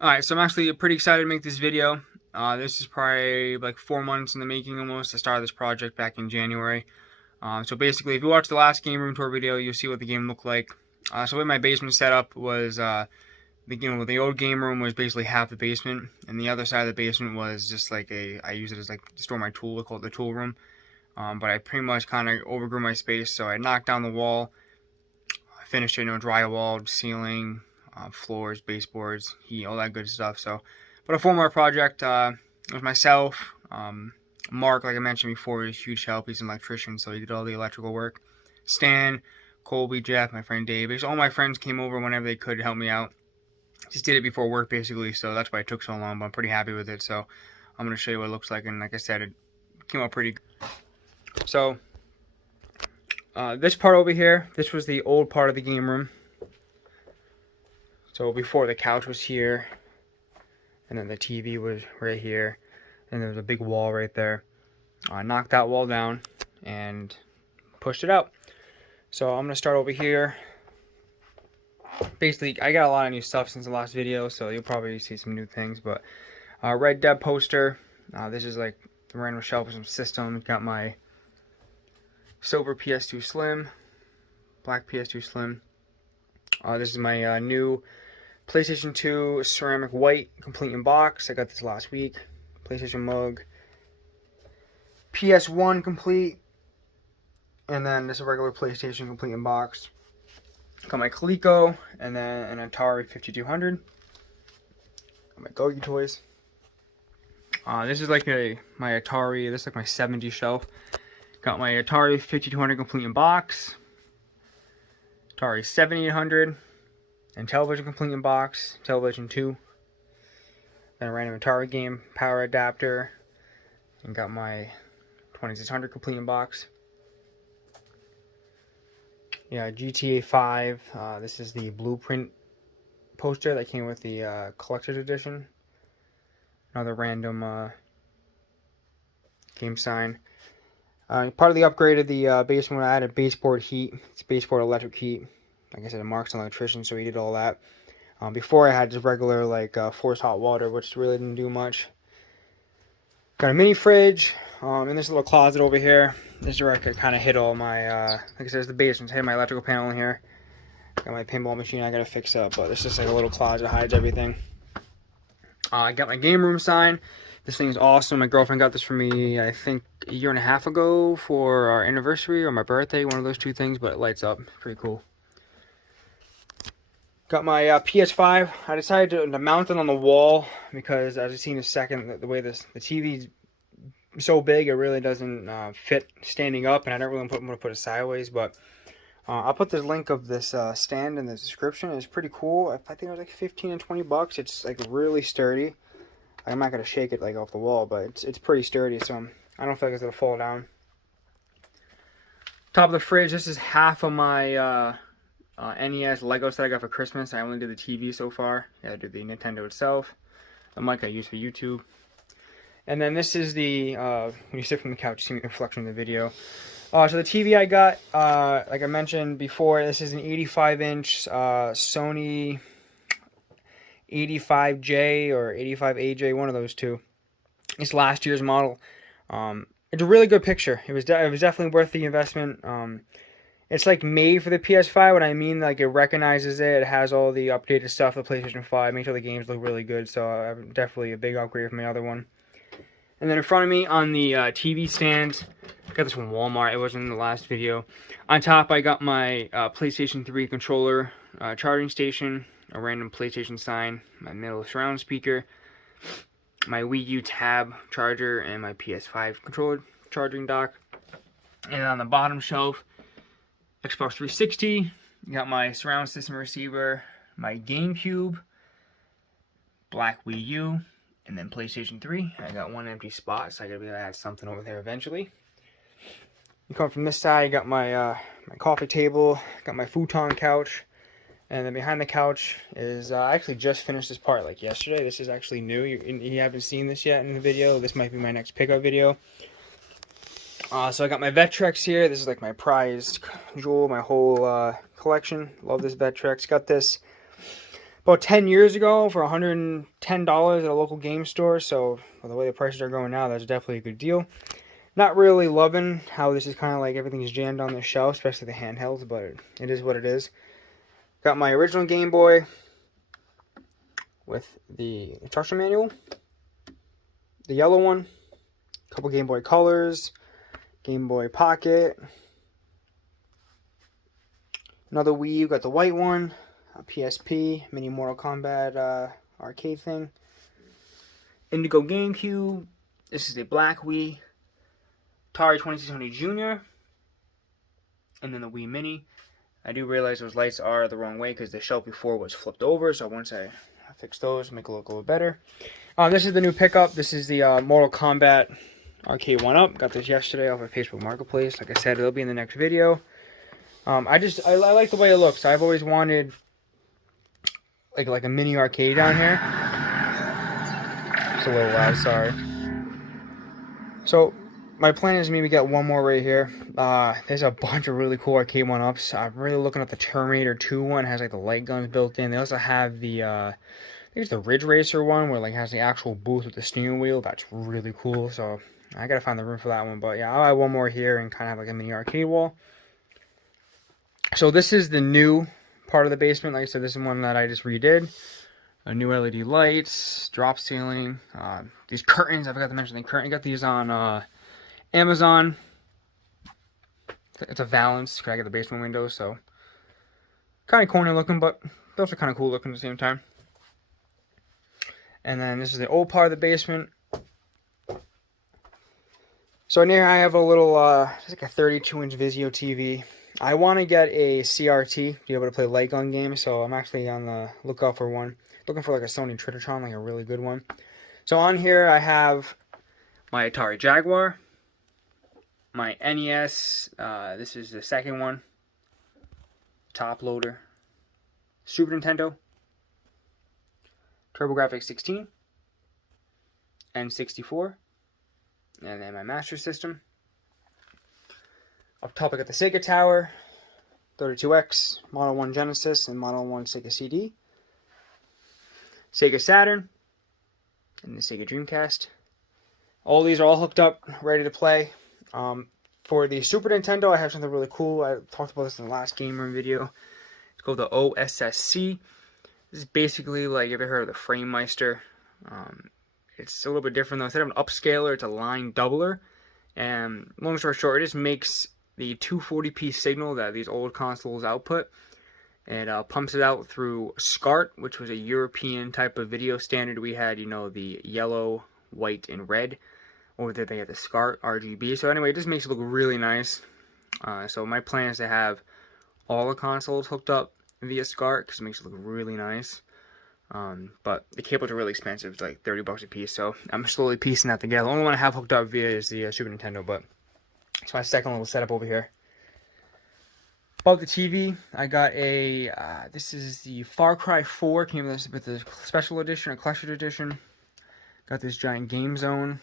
Alright, so I'm actually pretty excited to make this video. This is probably like 4 months in the making almost. I started this project back in January. So basically, if you watch the last game room tour video, you'll see what the game looked like. So the way my basement setup was, the old game room was basically half the basement, and the other side of the basement was just like I use it as like to store my tool. I call it the tool room. But I pretty much kind of overgrew my space, so I knocked down the wall. I finished it, drywall, ceiling, floors, baseboards, heat, all that good stuff. So, but a former project was myself. Mark, like I mentioned before, is a huge help. He's an electrician, so he did all the electrical work. Stan, Colby, Jeff, my friend Dave. Basically, all my friends came over whenever they could to help me out. Just did it before work, basically, so that's why it took so long, but I'm pretty happy with it. So I'm going to show you what it looks like, and like I said, it came out pretty good. So this part over here, this was the old part of the game room. So before, the couch was here, and then the TV was right here, and there was a big wall right there. I knocked that wall down and pushed it out. So I'm going to start over here. Basically, I got a lot of new stuff since the last video, so you'll probably see some new things. But Red Dead poster. This is like the random shelf with some systems. Got my silver PS2 Slim, black PS2 Slim. This is my new PlayStation 2 ceramic white complete in box. I got this last week. PlayStation mug. PS1 complete. And then this is a regular PlayStation complete in box. Got my Coleco, and then an Atari 5200. Got my Gogi toys. This is like my Atari, this is like my 70 shelf. Got my Atari 5200 complete in box. Atari 7800. And television complete in box. Television 2. Then a random Atari game, power adapter. And got my 2600 complete in box. Yeah, GTA 5. This is the blueprint poster that came with the collector's edition. Another random game sign. Part of the upgrade of the basement, I added baseboard heat. It's baseboard electric heat. Like I said, Mark's an electrician, so he did all that. Before I had just regular forced hot water, which really didn't do much. Got a mini fridge in this little closet over here. This is where I could kind of hit all my, like I said, it's the basement. Hit my electrical panel in here. Got my pinball machine I gotta fix up, but it's just like a little closet, hides everything. I got my game room sign. This thing's awesome. My girlfriend got this for me, I think, a year and a half ago for our anniversary or my birthday, one of those two things, but it lights up. Pretty cool. Got my PS5. I decided to mount it on the wall because, as I've seen in a second, the way the TV's so big, it really doesn't fit standing up, and I don't really want to put it sideways, but I'll put the link of this stand in the description. It's pretty cool. I think it was like 15 and 20 bucks. It's like really sturdy. I'm not gonna shake it like off the wall, but it's pretty sturdy, so I don't feel like it's gonna fall down. Top of the fridge. This is half of my NES Lego set I got for Christmas. I only did the TV so far. Yeah, I did the Nintendo itself. The mic I use for YouTube. And then this is the when you sit from the couch, you see the reflection in the video. So the TV I got, like I mentioned before, this is an 85-inch Sony 85J or 85AJ, one of those two. It's last year's model. It's a really good picture. It was definitely worth the investment. It's like made for the PS5. What I mean, like it recognizes it. It has all the updated stuff. The PlayStation 5 makes all the games look really good. So definitely a big upgrade from my other one. And then in front of me on the TV stand, I got this from Walmart. It wasn't in the last video. On top, I got my PlayStation 3 controller, charging station, a random PlayStation sign, my middle surround speaker, my Wii U tab charger, and my PS5 controller charging dock. And on the bottom shelf, Xbox 360. Got my surround system receiver, my GameCube, black Wii U. And then PlayStation 3, I got one empty spot, so I gotta be able to add something over there eventually. You come from this side, I got my my coffee table, got my futon couch, and then behind the couch is I actually just finished this part like yesterday. This is actually new. You haven't seen this yet in the video. This might be my next pickup video. So I got my Vectrex here. This is like my prized jewel, my whole collection. Love this Vectrex. Got this about 10 years ago for $110 at a local game store. So with the way the prices are going now, that's definitely a good deal. Not really loving how this is kind of like everything's jammed on the shelf, especially the handhelds, but it is what it is. Got my original Game Boy with the instruction manual, the yellow one, a couple Game Boy Colors, Game Boy Pocket, another Wii U, got the white one, a PSP, mini Mortal Kombat arcade thing, Indigo GameCube, this is the black Wii, Atari 2600 Junior, and then the Wii Mini. I do realize those lights are the wrong way because the shelf before was flipped over, so once I fix those, make it look a little better. This is the new pickup. This is the Mortal Kombat Arcade 1-Up. Got this yesterday off of Facebook Marketplace. Like I said, it'll be in the next video. I like the way it looks. I've always wanted like a mini arcade down here. It's a little loud, sorry. So my plan is maybe get one more right here. There's a bunch of really cool arcade 1-Ups. I'm really looking at the Terminator 2 one. It has like the light guns built in. They also have the I think it's the Ridge Racer one where like has the actual booth with the steering wheel. That's really cool. So I gotta find the room for that one. But yeah, I'll add one more here and kind of have like a mini arcade wall. So this is the new part of the basement. Like I said, this is one that I just redid. A new LED lights, drop ceiling, these curtains. I forgot to mention the curtain. I got these on Amazon. It's a Valance because I got the basement windows, so kind of corny looking, but those are kind of cool looking at the same time. And then this is the old part of the basement. So in here I have a little, it's like a 32-inch Vizio TV. I want to get a CRT to be able to play light gun games, so I'm actually on the lookout for one. Looking for like a Sony Trinitron, like a really good one. So on here I have my Atari Jaguar, my NES, this is the second one, top loader, Super Nintendo, TurboGrafx 16, N64, and then my Master System. Up top I got the Sega Tower, 32X, Model 1 Genesis, and Model 1 Sega CD, Sega Saturn, and the Sega Dreamcast. All these are all hooked up, ready to play. For the Super Nintendo, I have something really cool. I talked about this in the last game room video. It's called the OSSC. This is basically like, have you heard of the Framemeister? It's a little bit different though. Instead of an upscaler, it's a line doubler. And long story short, it just makes the 240p signal that these old consoles output. It pumps it out through SCART, which was a European type of video standard. We had, you know, the yellow, white, and red. Over there they had the SCART RGB. So anyway, it just makes it look really nice. So my plan is to have all the consoles hooked up via SCART because it makes it look really nice. But the cables are really expensive. It's like 30 bucks a piece. So I'm slowly piecing that together. The only one I have hooked up via is the Super Nintendo, but it's my second little setup over here. Above the TV, I got a, this is the Far Cry 4, came with the special edition or collector's edition. Got this giant Game Zone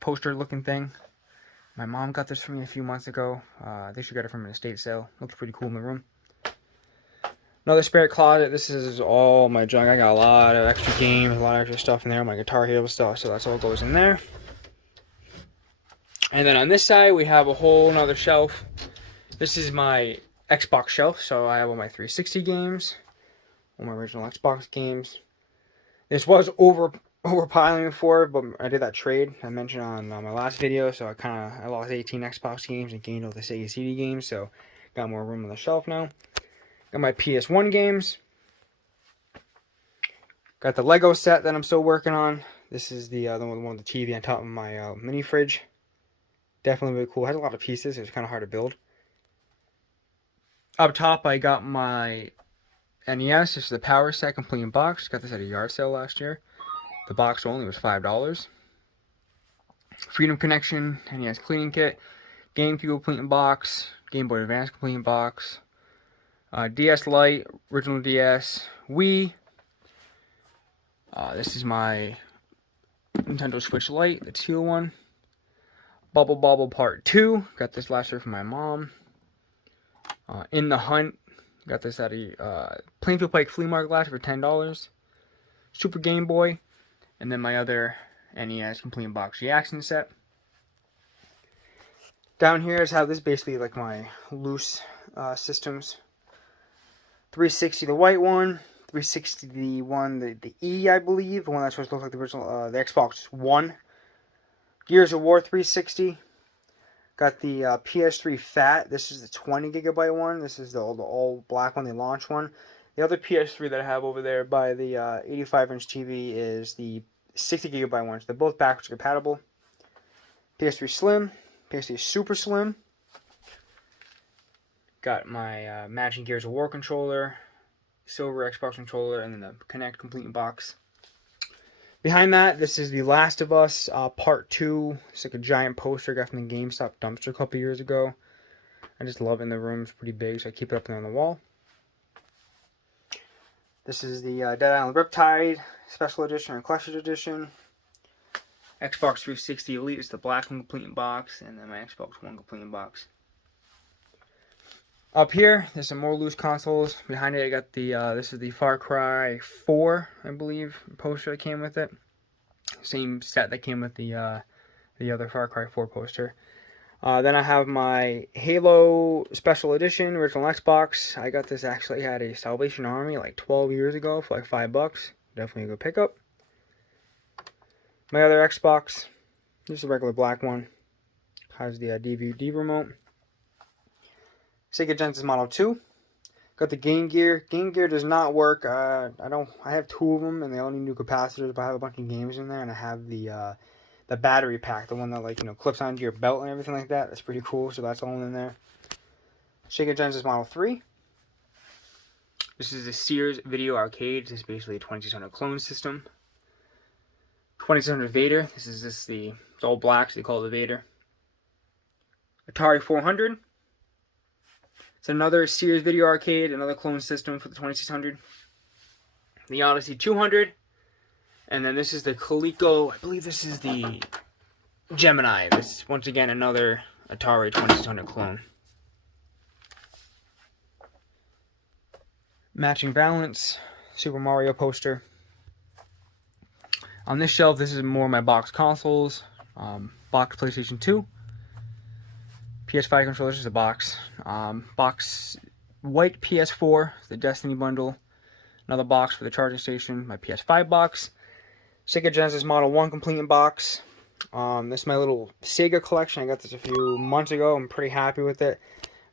poster looking thing. My mom got this for me a few months ago. I think she got it from an estate sale. Looks pretty cool in the room. Another spare closet. This is all my junk. I got a lot of extra games, a lot of extra stuff in there. My Guitar Hero stuff, so that's all goes in there. And then on this side, we have a whole nother shelf. This is my Xbox shelf, so I have all my 360 games, all my original Xbox games. This was overpiling before, but I did that trade I mentioned on my last video, so I lost 18 Xbox games and gained all the Sega CD games, so got more room on the shelf now. Got my PS1 games. Got the Lego set that I'm still working on. This is the one with the TV on top of my mini fridge. Definitely really cool. It has a lot of pieces. It's kind of hard to build. Up top, I got my NES. This is the power set, complete in box. Got this at a yard sale last year. The box only was $5. Freedom Connection, NES cleaning kit. GameCube complete in box. Game Boy Advance complete in box. DS Lite, original DS. Wii. This is my Nintendo Switch Lite, the teal one. Bubble Bobble Part 2. Got this last year from my mom. In the Hunt, Got this at a Plainfield Pike flea market last year for $10. Super Game Boy, and then my other NES complete box reaction set. Down here is how this is basically like my loose systems. 360 the white one, 360 the one, the E I believe, the one that's supposed to look like the original, the Xbox One. Gears of War 360. Got the PS3 Fat. This is the 20 gigabyte one. This is the all black one, the launch one. The other PS3 that I have over there by the 85-inch TV is the 60 gigabyte one. So they're both backwards compatible. PS3 Slim, PS3 Super Slim. Got my matching Gears of War controller, silver Xbox controller, and then the Kinect complete in box. Behind that, this is The Last of Us Part 2. It's like a giant poster I got from the GameStop dumpster a couple years ago. I just love it in the room. It's pretty big, so I keep it up there on the wall. This is the Dead Island Riptide Special Edition and Collector's Edition. Xbox 360 Elite is the black one complete in box, and then my Xbox One complete in box. Up here, there's some more loose consoles. Behind it, I got the, this is the Far Cry 4, I believe, poster that came with it. Same set that came with the other Far Cry 4 poster. Then I have my Halo Special Edition, original Xbox. I got this actually at a Salvation Army like 12 years ago for like $5. Definitely a good pickup. My other Xbox, just a regular black one. Has the DVD remote. Sega Genesis Model 2. Got the Game Gear. Game Gear does not work. I have two of them, and they all need new capacitors. But I have a bunch of games in there, and I have the battery pack, the one that clips onto your belt and everything like that. That's pretty cool. So that's all in there. Sega Genesis Model 3. This is the Sears Video Arcade. This is basically a 2600 clone system. 2600 Vader. It's all black, so they call it the Vader. Atari 400. It's another Sears Video Arcade, another clone system for the 2600. The Odyssey 200. And then this is the Coleco, I believe this is the Gemini. This, once again, another Atari 2600 clone. Matching Balance, Super Mario poster. On this shelf, this is more of my box consoles. Box PlayStation 2. PS5 controller, this is a box. Box white PS4, the Destiny bundle. Another box for the charging station, my PS5 box. Sega Genesis Model 1 complete in box. This is my little Sega collection. I got this a few months ago. I'm pretty happy with it.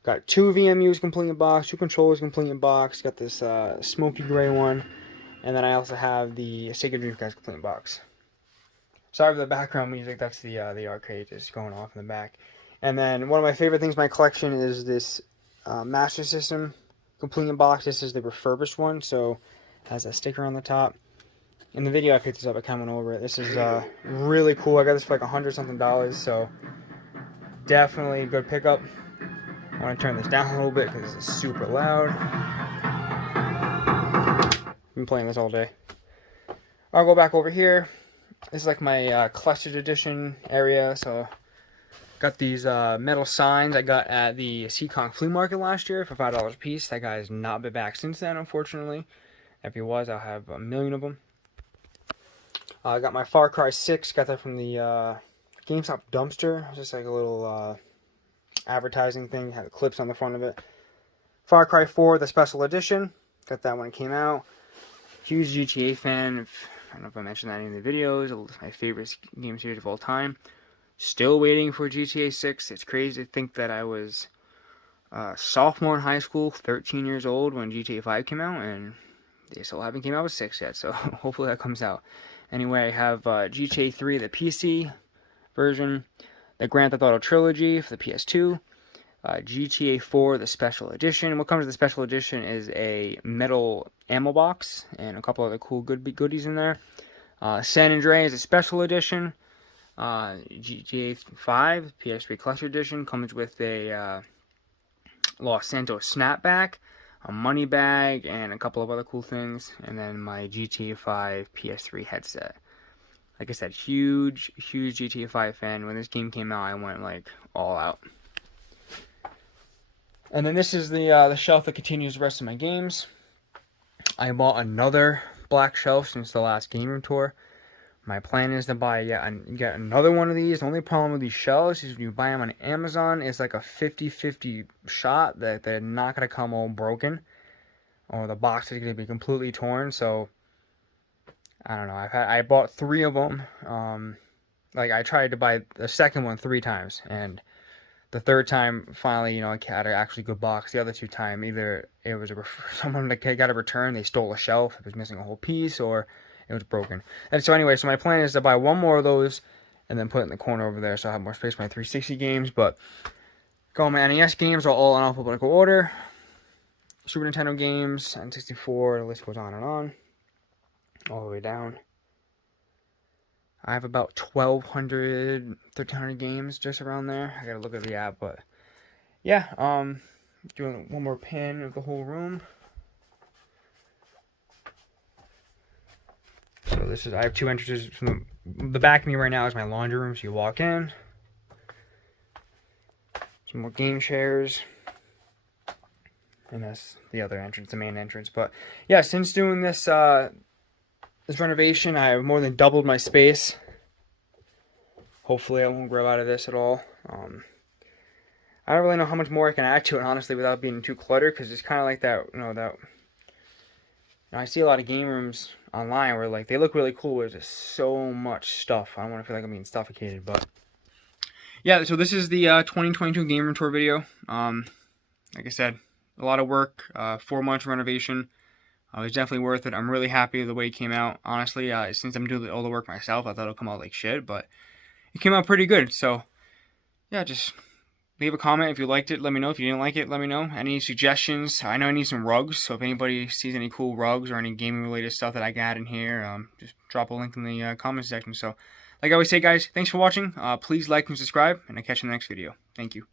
Got two VMUs complete in box, two controllers complete in box. Got this smoky gray one. And then I also have the Sega Dreamcast complete in box. Sorry for the background music. That's the arcade just going off in the back. And then one of my favorite things in my collection is this Master System complete in box. This is the refurbished one, so it has a sticker on the top. In the video I picked this up, I kind of went over it. This is really cool. I got this for like $100-something, so definitely a good pickup. I want to turn this down a little bit because it's super loud. I've been playing this all day. I'll go back over here. This is like my collector's edition area, so got these metal signs I got at the Seekonk flea market last year for $5 a piece. That guy has not been back since then, unfortunately. If he was, I'll have a million of them. I got my Far Cry 6. Got that from the GameStop dumpster. It's just like a little advertising thing. Had the clips on the front of it. Far Cry 4, the special edition. Got that when it came out. Huge GTA fan. I don't know if I mentioned that in the videos. It's my favorite game series of all time. Still waiting for GTA 6. It's crazy to think that I was a sophomore in high school, 13 years old, when GTA 5 came out, and they still haven't came out with 6 yet, so hopefully that comes out. Anyway, I have GTA 3, the PC version, the Grand Theft Auto Trilogy for the PS2, GTA 4, the Special Edition. What comes with the Special Edition is a metal ammo box and a couple other cool goodies in there. San Andreas, a Special Edition. GTA 5 PS3 Collector Edition comes with a Los Santos snapback, a money bag, and a couple of other cool things. And then my GTA 5 PS3 headset. Like I said, huge GTA 5 fan. When this game came out, I went like all out. And then this is the shelf that continues the rest of my games. I bought another black shelf since the last game room tour. My plan is to buy yet another one of these. The only problem with these shelves is when you buy them on Amazon, it's like a 50-50 shot that they're not going to come all broken, or the box is going to be completely torn. So I don't know. I bought 3 of them. Like I tried to buy the second one 3 times, and the third time finally, I had an actually good box. The other 2 times, either it was someone that got a return, they stole a shelf, it was missing a whole piece, or it was broken. And so anyway, so my plan is to buy one more of those and then put it in the corner over there so I have more space for my 360 games. But go, my NES games are all in alphabetical order. Super Nintendo games, N64, the list goes on and on, all the way down. I have about 1,200, 1,300 games just around there. I gotta look at the app, but yeah, doing one more pan of the whole room. So I have 2 entrances. From the back of me right now is my laundry room, so you walk in. Some more game chairs. And that's the other entrance, the main entrance. But yeah, since doing this renovation, I have more than doubled my space. Hopefully I won't grow out of this at all. I don't really know how much more I can add to it, honestly, without being too cluttered, because it's kind of like that, I see a lot of game rooms online where, like, they look really cool, but there's just so much stuff. I don't want to feel like I'm being suffocated, but yeah, so this is the 2022 game room tour video. Like I said, a lot of work, 4 months renovation. It was definitely worth it. I'm really happy with the way it came out. Honestly, since I'm doing all the work myself, I thought it would come out like shit, but it came out pretty good. So yeah, just leave a comment if you liked it. Let me know. If you didn't like it, let me know. Any suggestions? I know I need some rugs, so if anybody sees any cool rugs or any gaming related stuff that I can add in here, just drop a link in the comment section. So like I always say, guys, thanks for watching. Please like and subscribe, and I'll catch you in the next video. Thank you.